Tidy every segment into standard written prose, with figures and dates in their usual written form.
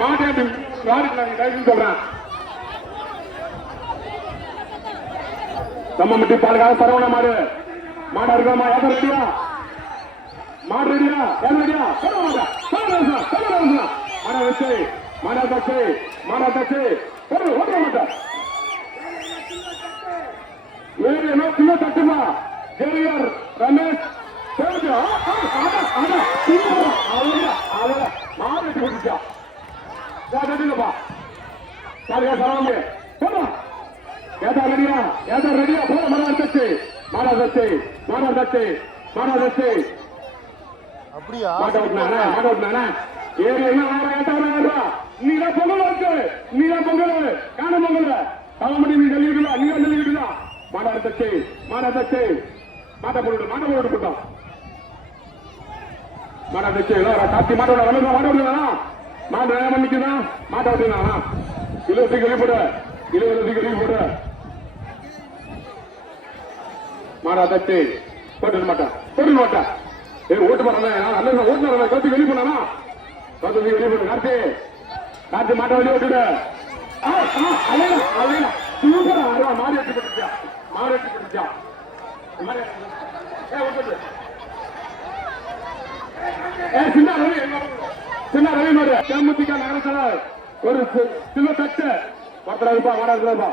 மாட்டேன் சொல்றேன். தம்மட்டி பாலுக்காக சரவண மாடு மாடா இருக்கலாமா? யாரும் ரெடியா? மாடு ரெடியா? யாரும் ரெடியா? மாடா வச்சு மாடா தச்சு மாடா தச்சு ஓட்ட மாட்டேன். ஏழு நோக்கில தட்டுமா ஜெரியர் ரமேஷ் மாடு போட்டுச்சா கட்டிலப்பா சாரியா சரவண போடா. ஏதா ரெடியா? ஏதா ரெடியா? போட மாடா தச்சு மாடா தச்சு மாடா தச்சு மாடா தச்சு அப்படியா? மாட்ட விட்டுனானே மாட்ட விட்டுனானே ஏறி என்ன ஏட்டா நீதான் பொங்கல் இருக்கு. நீதான் பொங்கல் காண பொங்கல் தவமணி நீ சொல்லிவிடுதா? நீ சொல்லிவிடுதா? மாடா தச்சு மாடா தச்சு மாட்ட போட்டு மாட்ட போட்டு போட்டோம். மாடா தச்சு காத்தி மாட்ட ரமேஷ் மாட்ட விடுனா மாடு வேலை பண்ணிக்குதா? மாட்ட விட்டுனா இலவசி கழி போடு இலவசி கழி போடு. மாடா தச்சு போட்டு மாட்டேன் போட்டு மாட்டேன். ஓட்டு போறேன் ஓட்டுறேன் கவுத்தி வெளியே போனா கவுத்தி வெளியே போட்டு கார்த்தி கார்த்தி மாட்ட வெளியே விட்டுடு. சூப்பரா மாடு எட்டு போட்டுச்சா மாடு எட்டு போட்டுச்சா சின்ன ரவி மாடு தேமுதிக நகரத்துல ஒரு சின்ன தட்டு பத்திரப்பா மாடாதுப்பா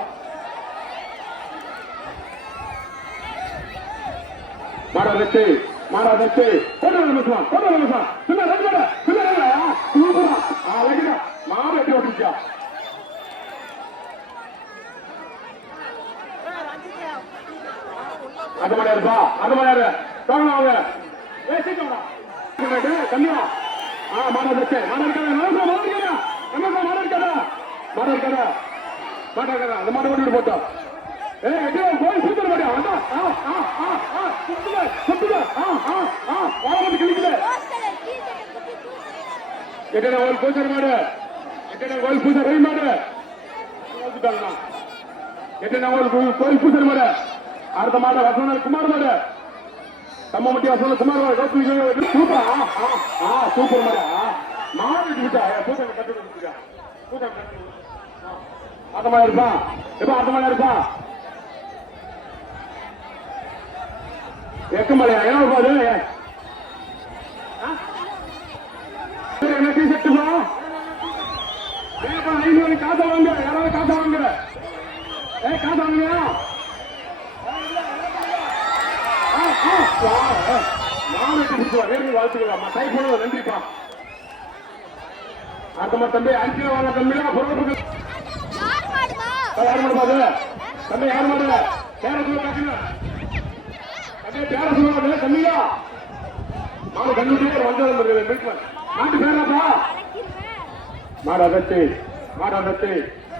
மாடா வச்சு மாடா வச்சு போட்டு சின்ன ரவி மாடு சின்ன சூப்பரா அழகா மாடு எட்டு போட்டுச்சா. அது மணி இருப்பா அது மணி அவங்க கம்மியா மாட வச்சு மாட இருக்காத மாட இருக்காத மாட இருக்காத மாட இருக்காத அந்த மாட ஓட்டு போட்டோம். கோயில் சுத்தர மாட்டியா கிளிக்கல எட்டன கோயில் பூசர் மாடு எட்டன கோயில் பூசர் ரவி மாடு எட்டன கோயில் பூசர் மாடு அடுத்த மாட வசன குமார் மாடு தம்மட்டி வசன குமார் மாடு சூப்பர் சூப்பர் மாடு மாடு விட்டா பூசை கட்டு பூசை அந்த மாதிரி இருப்பான் இப்ப அந்த மாதிரி இருப்பான் எக்கமலையா என்ன போது என்ன டீஷர்ட்டுப்பா ஐநூறு காசை வாங்க யாராவது காசை வாங்க காசை வாங்க வாழ்த்துக்கலாம் நன்றிப்பா. அடுத்த தம்பி அஞ்சு வாங்க தம்பியா பொருள் யார் மாடு தம்பி யார் மாடு பேர சொல்லுங்க பேர சொல்லுவாங்க தம்பியா மாடு கண்ணுட்டியே வந்தது நாட்டு பேராப்பா மாடு அதட்டு மாடு அதட்டு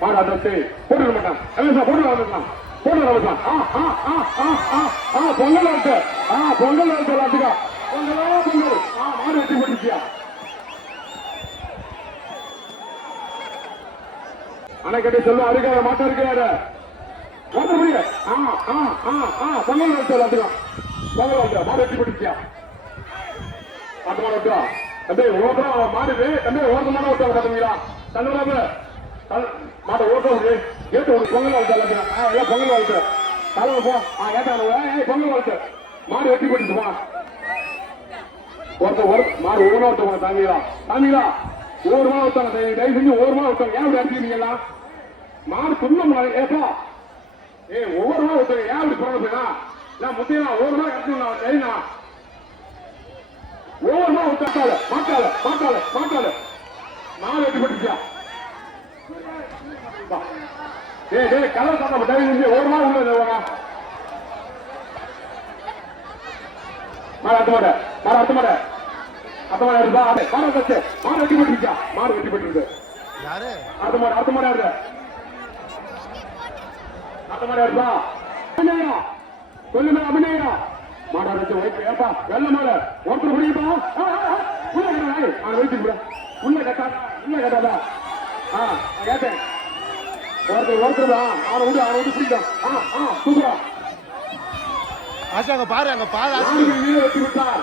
மாடு அதட்டு போட்டு மாட்டான் போட்டு வந்துக்கலாம் போட்டு வந்துக்கலாம். பொங்கல் இருக்கு பொங்கல் இருக்கு எல்லாத்துக்கா பொங்கலோ பொங்கல் மாடு வெட்டி போட்டுச்சியா அணைக்கட்டி சொல்லும் அதுக்காக மாட்டம் இருக்கிறாரு பொங்கல் இருக்கு எல்லாத்துக்கும் பொங்கல் இருக்கு மாடு வெட்டி போட்டுச்சியா அந்த மாடு விட்டா தம்பி ஓட்டம் மாடுது தம்பி ஓட்டமான ஓட்டம் பாத்தீங்களா தங்கலாம மாட்டை ஓட்டம் ஏட்டு ஒரு பொங்கல் வாழ்த்து எல்லாத்தையும் பொங்கல் வாழ்த்து தலைமை போ ஏட்டாங்க பொங்கல் வாழ்த்து மாடு வெட்டி போட்டுச்சுமா ஒருத்தர் மாடு ஒவ்வொரு ஒருத்தவங்க தாங்கிங்களா தாங்கிங்களா ஒவ்வொரு மாடு ஒருத்தவங்க தயவு செஞ்சு ஒவ்வொரு மாடு ஒருத்தவங்க ஏன் அப்படி அடிச்சுக்கிறீங்களா மாடு துண்ணம் ஏப்பா ஒவ்வொரு மாடு ஒருத்தவங்க ஏன் அப்படி பிறகு போயினா நான் முத்தையா ஒவ்வொரு மாடு கட்டணும் சரிண்ணா ஒவ்வொரு மாடு ஒருத்தால மாட்டால மாட்டால மாட்டால மாடு வெட்டி போட்டுச்சியா கலர் சாப்பிட டைம் ஒரு நாள் உள்ள மாடு அத்த மாட மாடு அத்த மாட அத்த மாட இருந்தா மாடு வச்சு மாடு வெட்டி போட்டுச்சா மாடு வெட்டி போட்டு அத்த மாடு அத்த மாட இருந்த அத்த மாட இருந்தா சொல்லுமே அபிநயா மாடா வச்சு வைப்பு ஏப்பா வெள்ள மாடு ஒருத்தர் புரியுப்பா உள்ள வைத்து உள்ள கட்டாதா உள்ள கட்டாதா கேட்டேன் ஒருத்தர் தான் அவனை விட்டு பிடிக்கும் சூப்பரா ஆசா அங்க பாரு அங்க பாரு வெட்டி விட்டார்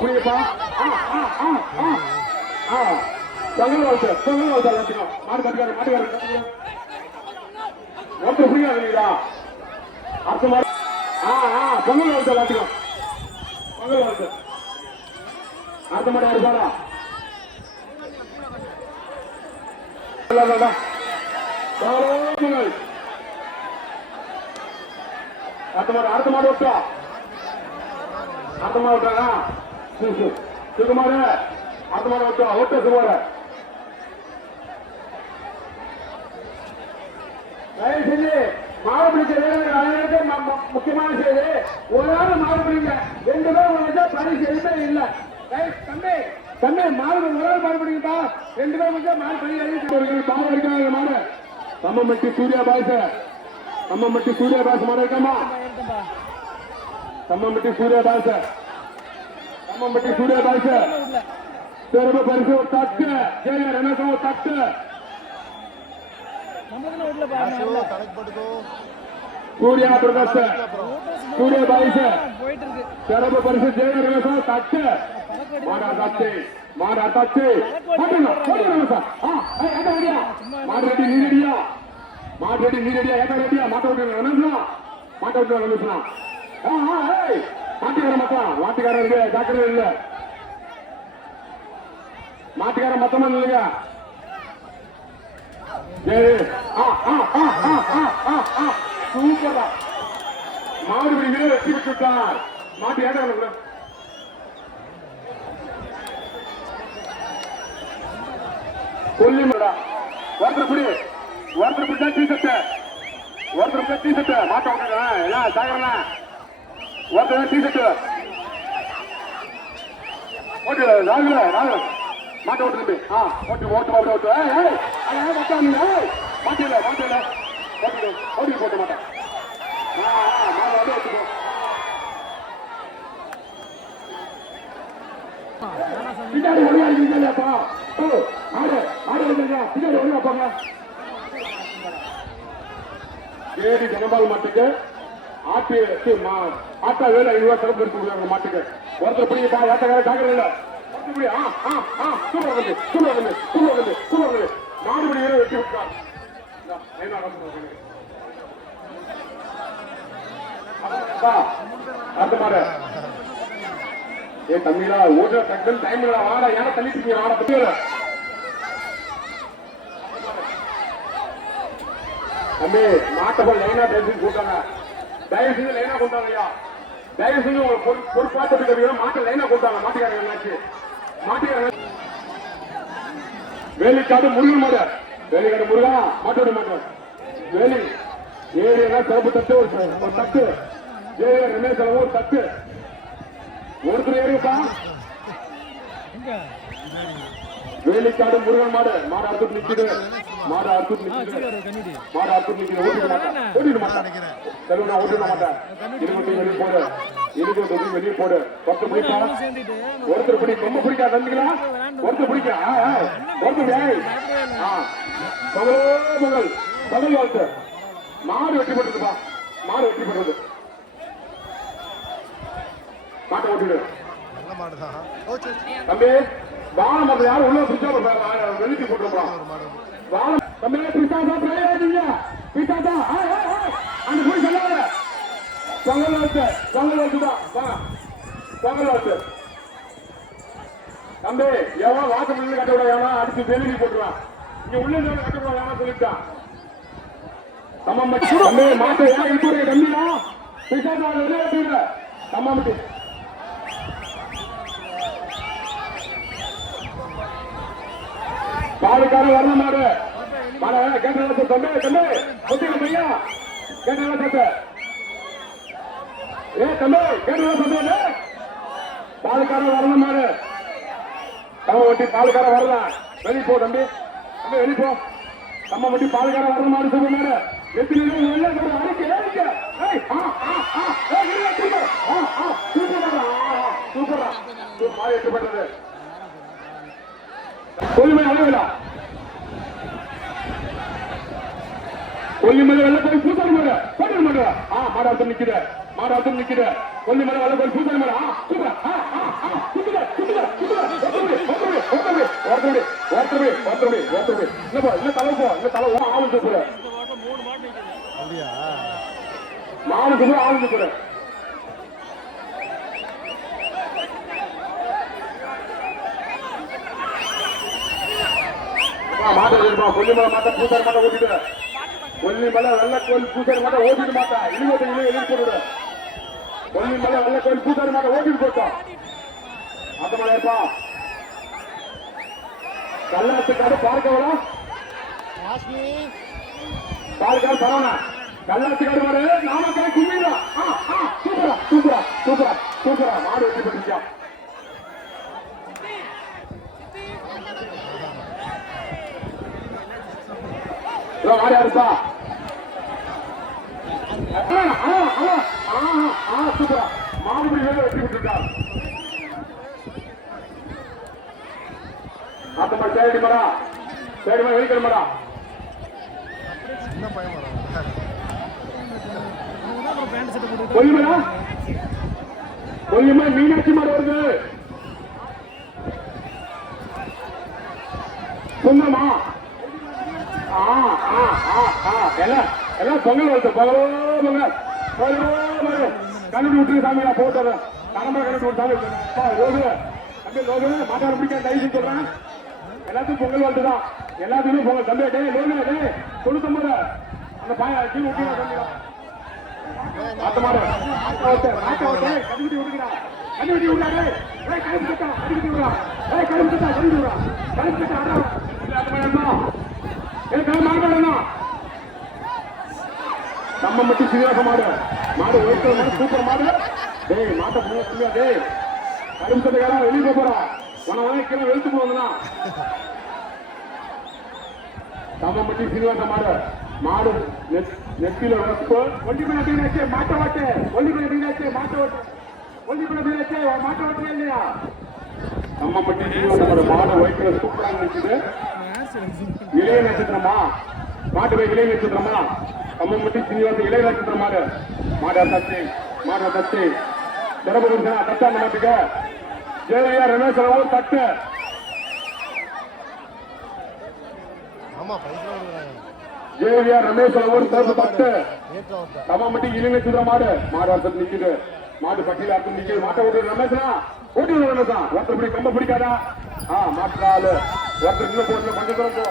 ஒருத்தர் புரியுப்பா பொங்கல் வாழ்த்து வச்சுக்கணும் மாடு மாட்டுக்காரர் ஒருத்தர் புரியாது இல்லையா அடுத்த மாதிரி பொங்கல் வாழ்த்து வச்சுக்கணும் பொங்கல் வாழ்த்து அடுத்த மாதிரி இருப்பாரா அடுத்த மாடு விட்டா அடுத்த மாடு விட்டாங்க சுகுமார அடுத்த மாடு விட்டா ஓட்ட சுகுமார தயவு செஞ்சு மாடு பிடிக்கிறது முக்கியமான செய்தி ஒரு ஆள் மாடு பிடிங்க 2 பேர் வச்சா பரிசு எதுவுமே இல்லை தம்பி தம்பி மாடு ஒரு ஆள் மாடு பிடிங்கப்பா 2 பேர் வச்சா மாடு பரிசு பாடு அடிக்காங்க மாடு கம்மம்பட்டி சூர்யா பாய்ஸ் மாடு இருக்காமா கம்மம்பட்டி சூர்யா பாய்ஸ் சிறப்பு பரிசு ஒரு தட்டு ஜெய ரமேஷ் ஒரு தட்டு சூர்யா பிரகாஷ் சூர்யா பாய்ஸ் சிறப்பு பரிசு ஜெய ரமேஷ் தட்டு மாடா தட்டு மாடு ரெடி நீரடியா ஏட்ட ரெடியா மாட்ட விட்டு ரமேஷ்லாம் மாட்டுக்கார மொத்தம் மாட்டுக்காரன் இருக்கு ஜாக்கிரதை இல்ல மாட்டுக்காரன் மொத்தமா இல்லைங்க சூப்பரா மாடு பிடிக்கிற வெற்றி விட்டுட்டார் மாட்டு ஏட்ட கொல்லி மேடா ஒருத்தர் பிடிச்சா டீ சட்டு மாட்ட விட்டுறேன் எல்லாம் சாகரண்ணா ஒருத்தர் டீ சட்டு ஓட்டு ராகுல மாட்ட விட்டு ஓட்டு மாட்டில ஓட்டி போட்டு மாட்டேன் பின்னாடி ஒளியாப்பா பின்னாடி ஒளியாப்பாங்க ஏடி ஜனபால் மாட்டுக்கு ஆட்டா வேலை 5 ரூபா சிறப்பு எடுத்து மாட்டுக்கு ஒருத்தர் பிடிப்பா ஏட்டக்கார ஜாக்கிரதை இல்ல சூப்பர் மாடுபடி வெட்டி விட்டார் தம்பிலா ஓடுற டக்குன்னு டைம்ல வாடா யாரை தள்ளிட்டு வாடா பத்தியில தம்பி மாட்டை போய் லைனா தயவு கூட்டாங்க தயவு செஞ்சு லைனா கொண்டாங்க ஐயா தயவு செஞ்சு பொறுப்பாட்டு மாட்டை லைனா கொண்டாங்க மாட்டுக்காரங்க என்னாச்சு மாட்டுக்காரங்க வேலிக்காடு முருகன் மாடு வேலிக்காடு முருகா மாட்டோட மாட்டோம் வேலி ஏரியா சிறப்பு தட்டு ஒரு தட்டு ஏரியா ரமேஷ் ஒரு தட்டு ஒருத்தர் ஏறிப்பா வேலிக்காடு முருகன் மாடு அறுத்து நிக்குது ஓட்டிட மாட்டேன் வெளியே போடு ஒருத்தர் பிடி ரொம்ப பிடிக்கா தந்துங்களா ஒருத்தர் பிடிக்கா பகல் வாழ்த்து மாடு வெட்டி போட்டுருப்பா மாட்டை ஓட்டிடு தம்பி வாழை மரம் யாரும் உள்ள பிடிச்சா வெளிச்சு போட்டுருப்பான் வாழை தம்பி பிசாதா பிள்ளையாதீங்க பிசாதா அந்த போய் சொல்லாத பொங்கல் வாழ்த்து தம்பி எவன் வாக்கு முன்னாடி கட்ட விட எவனா அடிச்சு வெளியே போட்டுருவான் இங்க உள்ள கட்ட விட வேணா சொல்லிட்டான் தம்பி மாட்டை ஏன் இருக்கு தம்பியா பிசாதா வெளியே தம்மாமட்டி பாலுக்காரன் வரணும் மாடு கேட்ட தம்பி கொட்டிங்க பையா கேட்ட தம்பி கேட்ட பாலுக்காரன் வரணும் மாடு தம்ம வட்டி பாலுக்காரன் வரலாம் வெளியே போ தம்பி வெளியே போ தம்ம வட்டி பாலுக்காரன் வரணும் மாடு சொல்ல மாடு எத்தனை சூப்பரா மாடு எட்டு பண்றது கொல்லிமலை அளவிலா கொல்லிமலை வெள்ள போய் பூசல் மாடு மாடு நிக்குது மாடு அடுத்து நிக்குது கொல்லி மலை வல்ல கோயில் பூசாரி மலை சூப்பர் சுத்துது சுத்துது சுத்துது ஓட்டுறபடி இன்னும் தலை போ இன்னும் தலை ஆளும் சூப்பர் அப்படியா மாடு சூப்பர் ஆளும் சூப்பர் மாட்ட கொல்லிமலை மாட்ட பூசாரி மாட்ட ஓட்டிட்டு கொல்லிமலை வெள்ள கோயில் பூசாரி மாட்ட ஓட்டிட்டு மாட்டா இனிமேட்டு போட்டு கொல்லிமலை வெள்ள கோயில் பூசாரி மாட்ட ஓட்டிட்டு போட்டோம் அந்த மாதிரிப்பா கல்லாத்துக்காடு பார்க்கவளா பார்க்க பரவாயில்ல கல்லாத்துக்காடு மாடு நாமக்கலை கும்பிடா சூப்பரா மாடு வெட்டி போட்டுச்சா மாடு யாருப்பா சூப்பரா மாடுபடி வெட்டி விட்டுருக்காரு அந்த மாதிரி சேரடி மரா வெளிக்கிற மரா சின்ன பையன் கொல்லிமலை மீனாட்சி மாடு வருது சொந்தமா எல்லாம் பொங்கல் வருது பொங்கல் கண்டுபிடி விட்டுரு சாமியா போட்டு கடம்பரை கண்டுபிடி சாமி ரோடு அப்படியே லோகு மாட்டார பிடிக்க டைசி சொல்றேன் எல்லாத்துக்கும் பொங்கல் வந்துதான் எல்லாத்துக்குமே பொங்கல் தம்பி டே லோகு டே கொடுக்கும்போது அந்த பாய கீழ் விட்டு சொல்லிடும் மாட்டமாடு கண்டுபிடி விட்டுக்கிறா கண்டுபிடி விடாரு கழுப்பு கட்டா கண்டுபிடி விடுறா கழுப்பு கட்டா கண்டுபிடி விடுறா கழுப்பு கட்டா நம்ம மட்டும் சீராக மாடு சூப்பர் மாடு டேய் மாட்ட முடியா டேய் கரும்புக்காரன் வெளியே போறா உனக்கு வெளுத்து போவதுனா நம்ம மட்டும் சீராக மாடு நெத்தில ஒல்லி பண்ண மாட்ட வாட்டு ஒல்லி பண்ண மாட்ட வாட்டு ஒல்லி பண்ண மாட்ட வாட்டு இல்லையா நம்ம மட்டும் சீராக மாடு வயிற்றுல சூப்பரா இருக்குது இளைய நட்சத்திரமா மாட்டு போய் இளைய நட்சத்திரமா நம்ம மட்டும் சீனிவாசம் இளைய நட்சத்திரம் மாடு தச்சு திரபதி தட்டா அந்த மாட்டுக்கு ஜெயா ரமேஷ் தட்டு ஜெயா ரமேஷ் தட்டு நம்ம மட்டும் இளைய நட்சத்திரம் மாடு அர்த்தம் நிக்குது மாடு பட்டியல அர்த்தம் நிக்குது மாட்டை ஓட்டு ரமேஷா ஓட்டி ரமேஷா ஒருத்தர் பிடி கம்ப பிடிக்காதா மாட்டாளு ஒருத்தர் இன்னும் போட்டு கொஞ்சம் தூரம் போ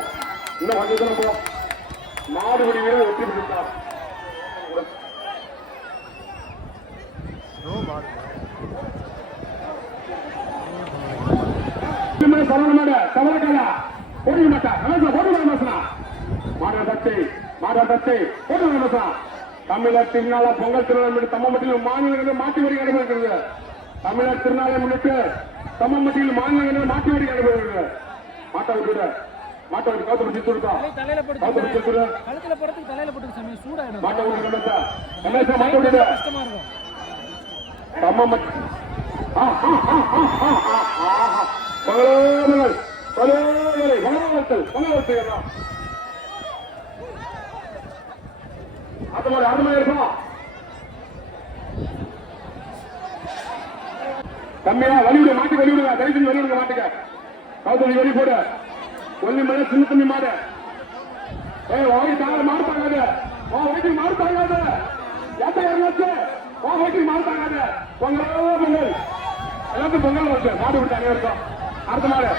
இன்னும் கொஞ்சம் தூரம் போ மாடுபடி வீரர் வெற்றி பெற்றார் சவரக்கால போட மாட்டா மாட தச்சை போட்டு தமிழர் திருநாள பொங்கல் திருநாள் தம்மம்பட்டியில் மாநிலங்கள் மாற்றி வரி நடைபெறுகிறது தமிழர் திருநாளை முன்னிட்டு தம்மம்பட்டியில் மாநிலங்கள் மாற்றி வரி நடைபெறுகிறது மாட்டை விட்டு கழுத்துல போறதுக்கு தலையில போட்டு சாமி சூடாயிடும் மாட்ட விட்டு கஷ்டமா இருக்கும் கம்மியா வலிவிடு மாட்டுக்கு வலிவிடுங்க தரிசனம் வலிவிடுங்க மாட்டுக்க கவுத்தலி வலி போடு கொல்லிமலை சின்ன தம்பி மாடு மாடு தாங்காது வயிற்று மாடு தாங்காது வயிற்று மாடு தாங்காது பொங்கல் எல்லாத்துக்கும் பொங்கல் வருது மாடு விட்டு இருக்கும் அடுத்த மாடு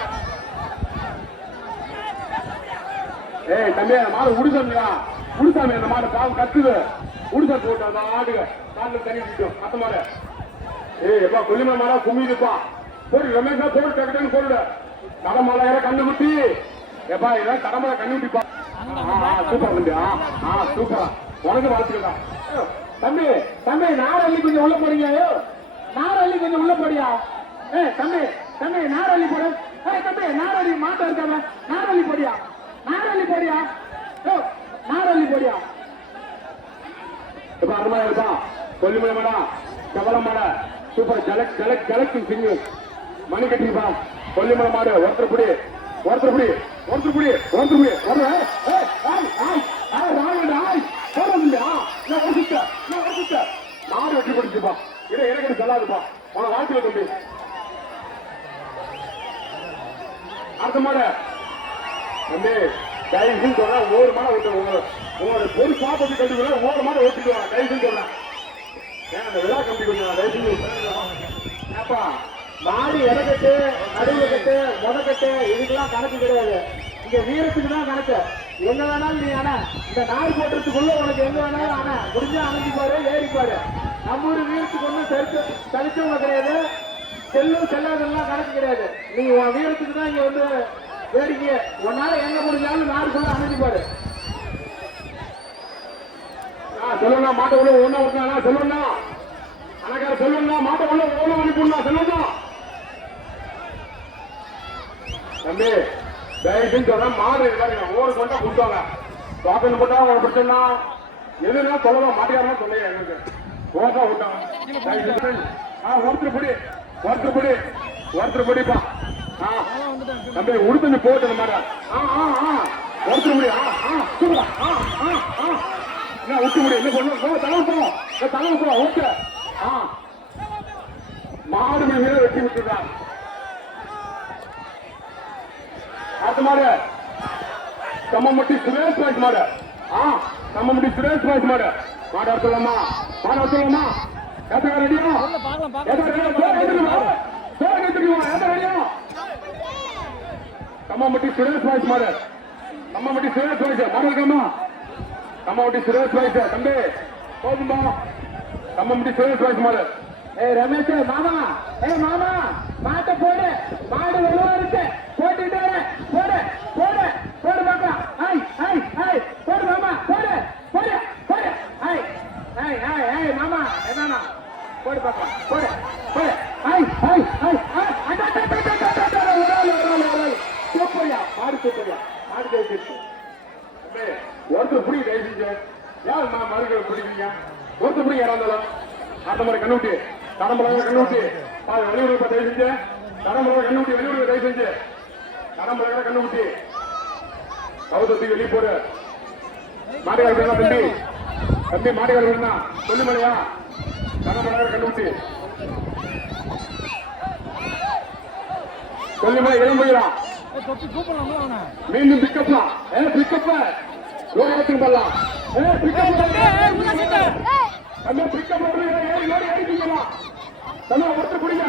தம்பி அந்த மாடு உடுசாமியா அந்த மாடு பாவம் கத்துது உடுசாமி போட்டு அந்த மாடு காலில் தண்ணி விட்டோம் அடுத்த மாடு எப்பா கொல்லிமலை மாடா குமிதுப்பா போடு ரமேஷா போடு டக்குன்னு போடு கடமலை கண்டுபிட்டி எப்பா இதான் கடமலை கண்டுபிடிப்பா சூப்பர் தம்பி சூப்பரா உனக்கு வாழ்த்துக்கா தம்பி நாரள்ளி கொஞ்சம் உள்ள போறீங்க நாரள்ளி கொஞ்சம் உள்ள போடியா தம்பி நாரள்ளி போடு தம்பி நாரள்ளி மாட்ட இருக்காம நாரள்ளி போடியா இப்ப அருமையா இருப்பா கொல்லிமலை மாடா கவலம் மாடா சூப்பர் ஜலக்கு சிங்கு மணி கட்டிப்பா கொல்லிமலை மாடு ஒருத்தர் புடி மாடு வெற்றி நல்லா இருப்பா உன வாழ்க்கையில தம்பி அடுத்த மாடு தம்பி கைன்னு சொல்றேன் ஒவ்வொரு மாடை ஓட்டு உங்களோட பொது சாப்பிட்டு கண்டிப்பா ஒவ்வொரு மாடை ஓட்டிட்டு வாங்க கைன்னு சொல்றேன் ஏன் அந்த விழா கம்பி கொஞ்சம் கைன்னு ஏப்பா மாடு இடக்கட்டு நடுவு கட்டு முதக்கட்டு இதுக்கெல்லாம் கணக்கு கிடையாது இங்க வீரத்துக்கு தான் கணக்கு எங்க வேணாலும் நீ ஆனா இந்த நாடு போட்டுறதுக்குள்ள உனக்கு எங்க வேணாலும் ஆனா முடிஞ்சா அணைஞ்சிப்பாரு ஏறிப்பாரு நம்ம ஊர் வீரத்துக்கு ஒன்றும் தலிச்சவங்க கிடையாது செல்லும் செல்லாதெல்லாம் கணக்கு கிடையாது நீ உன் வீரத்துக்கு தான் இங்க வந்து வேடிக்கை உன்னால எங்க முடிஞ்சாலும் நாடுக்குள்ள அணைஞ்சிப்பாரு சொல்லணும் மாட்டை உள்ள ஒண்ணா விட்டானா சொல்லணும் அனக்கார சொல்லணும் மாட்டை உள்ள ஒண்ணு அனுப்பிடலாம் சொல்லணும் தம்பி தயவுன்னு சொல்றேன் மாடு ஒவ்வொரு கொண்டா கொடுத்தாங்க வாக்கன் போட்டா ஒரு பிரச்சனை எதுனா சொல்லலாம் மாட்டியாரா சொல்லையா எங்களுக்கு ஓகா விட்டாங்க ஒருத்தர் படிப்பா தம்பி உடுத்து போட்டு அந்த மாதிரி ஒருத்தர் முடி என்ன விட்டு முடி என்ன பண்ணுவோம் தலைவர் போ ஓகே மாடு மீது வெட்டி விட்டுதான் அடுத்த மாடு கம்மம்பட்டி சுரேஷ் பாய்ஸ் மாடு கம்மம்பட்டி சுரேஷ் பாய்ஸ் மாடு மாடு எடுத்துலாமா ரெடியா கம்மம்பட்டி சுரேஷ் பாய்ஸ் மாடு கம்மம்பட்டி சுரேஷ் பாய்ஸ் மாடு இருக்காமா கம்மம்பட்டி சுரேஷ் பாய்ஸ் தம்பி போதுமா கம்மம்பட்டி சுரேஷ் பாய்ஸ் மாடு ரமேஷ் மாமா மாட்டை போடு மாடு வெள்ளவா இருக்கு போட்டுட்டு போடு பாப்பா போடு மாமா போடு மாமா என்ன போடு பாப்பா போடு சூப்பரியா மாடு ஜெயிச்சிருச்சு ஒருத்தர் புடி ஜெயிச்சிங்க யார் மறுகளை பிடிக்கிறீங்க ஒருத்தர் புடி யாராந்தாலும் அந்த மாதிரி கண்ணுட்டி கடம்பளவு கண்ணுட்டி வெளியூர் தயவு செஞ்சு கடம்பளவு கண்ணுட்டி வெளியூர் தயவு செஞ்சு கடம்பளவு கண்ணுட்டி கவுதத்தி வெளியே போடு மாட்டுக்கால் வேணா தம்பி மாட்டுக்கால் வேணா சொல்லுமலையா கடம்பளவு கண்ணுட்டி சொல்லுமலை எழும்புகிறான் மீண்டும் பிக்கப்லாம் பிக்கப் ரோடு பண்ணலாம் அந்த பிக்கப் ஏறிக்கலாம் தம்பி ஒருத்தர் புடிங்க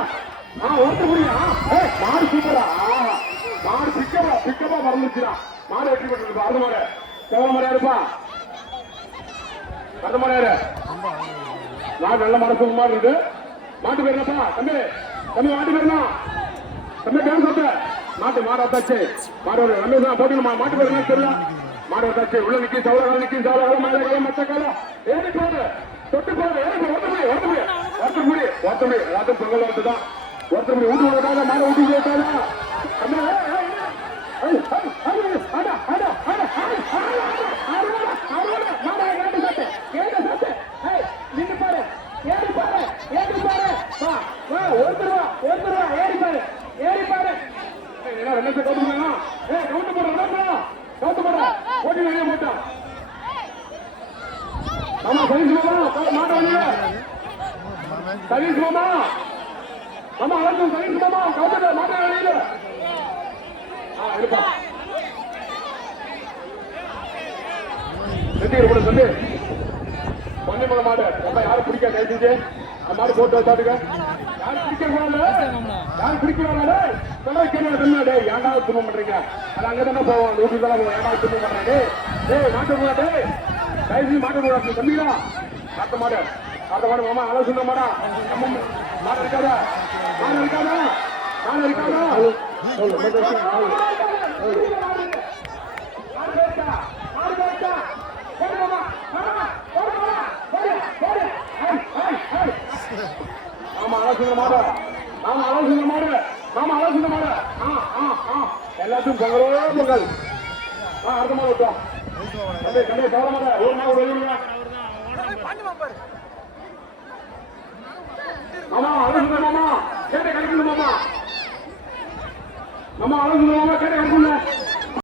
ஒருத்தர் புடிங்க மாடு சூப்பரா மாடு பிக்கப்பா மறந்துச்சுடா மாடு வெற்றி பெற்றிருப்பா அந்த மாடு செவ மாதிரியா இருப்பா அந்த மாதிரியா மாடு நல்ல மாடு சூப்பர் மாதிரி இருக்கு மாட்டு பேர் என்னப்பா தம்பி மாட்டு பேர் என்ன தம்பி பேர் சொல்ற மாடு வந்தாச்சு மாடு ரமேஷ் தான் போட்டுமா மாட்டு பேர் என்ன தெரியல மாடு வந்தாச்சு உள்ள நிக்கி சவளகாலம் மழை மச்சக்காலம் ஏறி போடு தொட்டு போடு ஒருத்தர் முடி அதாவது பொங்கல் வந்துதான் ஒருத்தர் முடி ஊட்டு விட்டாங்க மாட ஊட்டி விட்டாங்க நின்று பாரு ஏறி பாரு ரெண்டு கவுண்ட் போடுறா ஓட்டி வெளியே போட்டான் ஆமா சதீஷ் மாமா சதீஷ் மாமா அழகும் சதீஷ் மாமா கவுண்டர் மாட்ட வெளியில இருப்பா சொல்லு பொன்னிமலை மாடு அப்ப யாரும் பிடிக்க கைச்சு மாடு போட்டு வச்சாட்டுங்க யாரும் பிடிக்கிறாங்க தமிழ்நாடு ஏண்டா துன்பம் பண்றீங்க அது அங்கதானே போவோம் வீட்டுக்கு தான் போவோம் ஏண்டா துன்பம் பண்றாங்க மாட்டு கூடாது கைசி மாட்டு கூடாது தம்பிங்களா அடுத்த மாடு மாமா ஆலோசனை மாடா மாடு இருக்காதா எல்லாத்தையும் பொங்கல் அடுத்த மாடு விட்டோம் மாமா அழகு மாமா கேட்ட கிடைக்கணும் மாமா அழகு மாமா கேட்ட கிடைக்கணும்